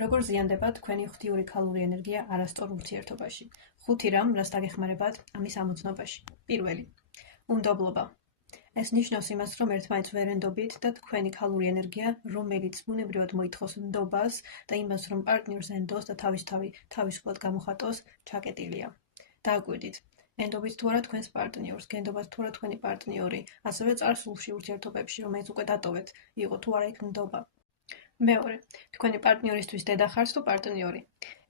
როგორ ზიანდება თქვენი ღვთიური ქალური ენერგია არასწორ ურთიერთობაში? 5 რამ, რაც დაგეხმარებათ ამის ამოცნობაში. პირველი, უნდობლობა. ეს ნიშნავს იმას, რომ ერთმანეთს ვერ ენდობით და თქვენი ქალური ენერგია, რომელიც ბუნებრივად მოითხოვს ნდობას და იმას, რომ პარტნიორს ენდოს და თავისუფლად გამოხატოს, ჩაკეტილია. დააკვირდით, ენდობით თუ არა თქვენს პარტნიორს, გენდობათ თუ არა თქვენი პარტნიორი, ასევე წარსულში ურთიერთობებში, რომელიც უკვე დატოვეთ, იყო თუ არა იქ ნდობა. მეორე, თქვენი პარტნიორისთვის დედა ხართ თუ პარტნიორი.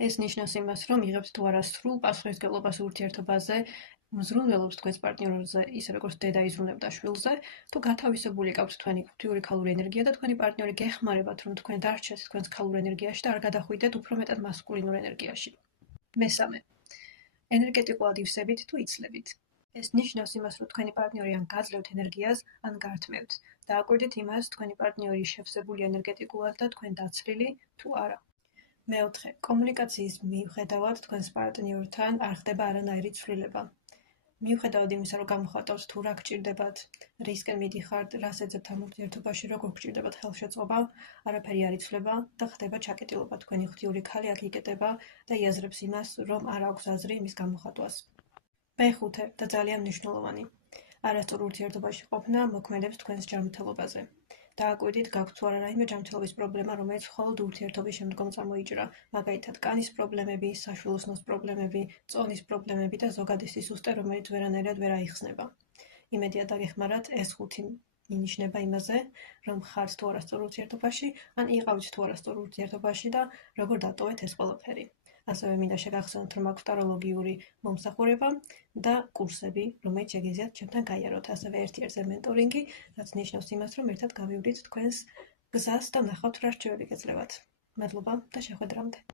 ეს ნიშნავს იმას, რომ იღებთ თუ არა სრულ პასუხისმგებლობას ურთიერთობაზე, მზრუნველობს თქვენს პარტნიორზე, ისე როგორც დედა იზრუნებდა შვილზე, თუ გათავისებული გაქვთ თქვენი ღვთიური ქალური ენერგია და თქვენი პარტნიორი გეხმარებათ, რომ თქვენ დარჩეთ თქვენს ქალურ ენერგიაში და არ გადახვიდეთ უფრო მეტად მასკულინურ ენერგიაში. მესამე, ენერგეტიკულად ივსებით თუ იცლებით. ეს ნიშნავს იმას, რომ თქვენი პარტნიორი ან გაძლევთ ენერგიას, ან გართმევთ. დააკვირდით იმას, თქვენი პარტნიორი შევსებული ენერგეტიკულად და თქვენ დაცლილი თუ არა. მეოთხე, კომუნიკაციის მიუხედავად თქვენს პარტნიორთან არ ხდება არანაირი ცვლილება. მიუხედავად იმისა, რომ გამოხატავთ თუ რა გჭირდებათ, რისკენ მიდიხართ, რას ეძებთ ამ ურთიერთობაში, როგორ გჭირდებათ ხელშეწყობა, არაფერი არ იცვლება და ხდება ჩაკეტილობა. თქვენი ღვთიური ქალი აქ იკეტება და იაზრებს იმას, რომ არ აქვს აზრი იმის გამოხატვას. მეხუთე და ძალიან მნიშვნელოვანი. არასწორ ურთიერთობაში ყოფნა მოქმედებს თქვენს ჯანმრთელობაზე. დააკვირდით, გაქვთ თუ არა რაიმე ჯანმრთელობის პრობლემა, რომელიც მხოლოდ ურთიერთობის შემდგომ წამოიჭრა, მაგალითად, კანის პრობლემები, საშვილოსნოს პრობლემები, წონის პრობლემები და ზოგადი სისუსტე, რომელიც ვერანაირად ვერ აიხსნება. იმედია დაგეხმარათ, ეს 5 ინიშნება იმაზე, რომ ხართ თუ არა სწორ ურთიერთობაში, ან იყავით თუ არა სწორ ურთიერთობაში და როგორ დატოვეთ ეს ყველაფერი. ასევე მინდა შეგახსენოთ, რომ აქვს ტაროლოგიური მომსახურება და კურსები, რომელიც შეგიძლიათ ჩემთან გაიაროთ. ასევე ერთ-ერთზე მენტორინგი, რაც ნიშნავს იმას, რომ ერთად გავივლით თქვენს გზას და ვნახავთ, რა რჩევები გეძლევათ. მადლობა და შეხვედრამდე.